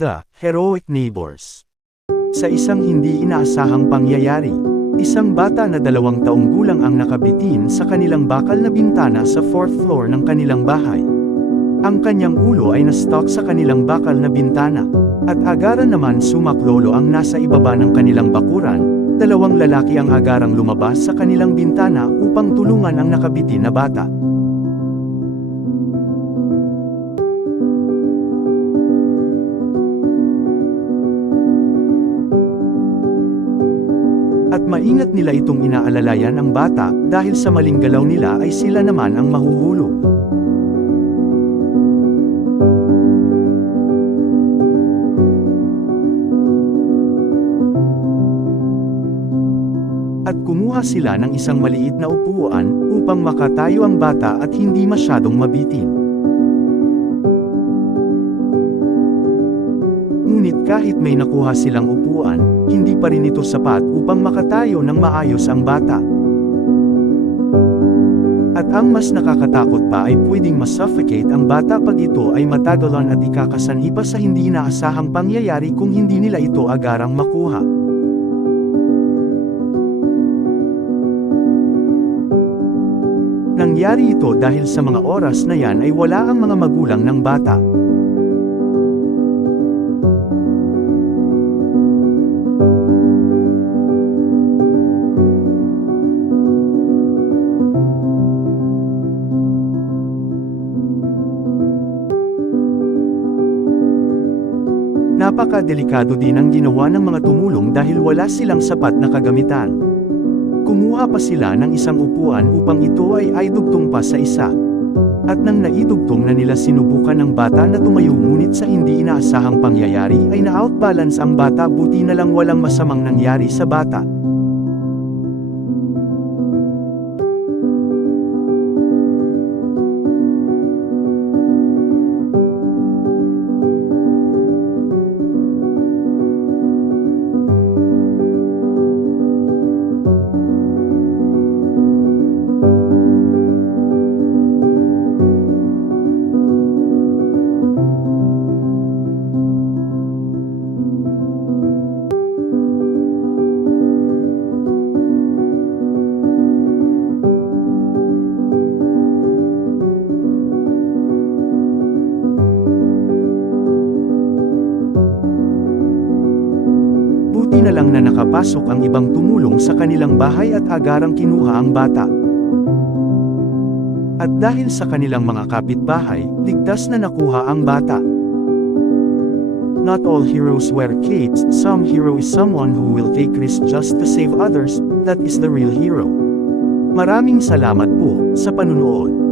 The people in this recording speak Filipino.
The Heroic Neighbors. Sa isang hindi inaasahang pangyayari, isang bata na 2 taong gulang ang nakabitin sa kanilang bakal na bintana sa 4th floor ng kanilang bahay. Ang kanyang ulo ay na-stuck sa kanilang bakal na bintana, at agaran naman sumaklolo ang nasa ibaba ng kanilang bakuran. 2 lalaki ang agarang lumabas sa kanilang bintana upang tulungan ang nakabitin na bata. At maingat nila itong inaalalayan ang bata, dahil sa maling galaw nila ay sila naman ang mahuhulog. At kumuha sila ng isang maliit na upuan, upang makatayo ang bata at hindi masyadong mabitin. Ngunit kahit may nakuha silang upuan, hindi pa rin ito sapat upang makatayo ng maayos ang bata. At ang mas nakakatakot pa ay pwedeng masuffocate ang bata pag ito ay matagalan at ikakasanhi pa sa hindi inaasahang pangyayari kung hindi nila ito agarang makuha. Nangyari ito dahil sa mga oras na yan ay wala ang mga magulang ng bata. Napakadelikado din ang ginawa ng mga tumulong dahil wala silang sapat na kagamitan. Kumuha pa sila ng isang upuan upang ito ay dugtong pa sa isa. At nang naidugtong na nila sinubukan ng bata na tumayo ngunit sa hindi inaasahang pangyayari ay na-outbalance ang bata, buti na lang walang masamang nangyari sa bata. Buti na lang na nakapasok ang ibang tumulong sa kanilang bahay at agarang kinuha ang bata. At dahil sa kanilang mga kapitbahay, ligtas na nakuha ang bata. Not all heroes wear capes, some hero is someone who will take risks just to save others, that is the real hero. Maraming salamat po sa panunood.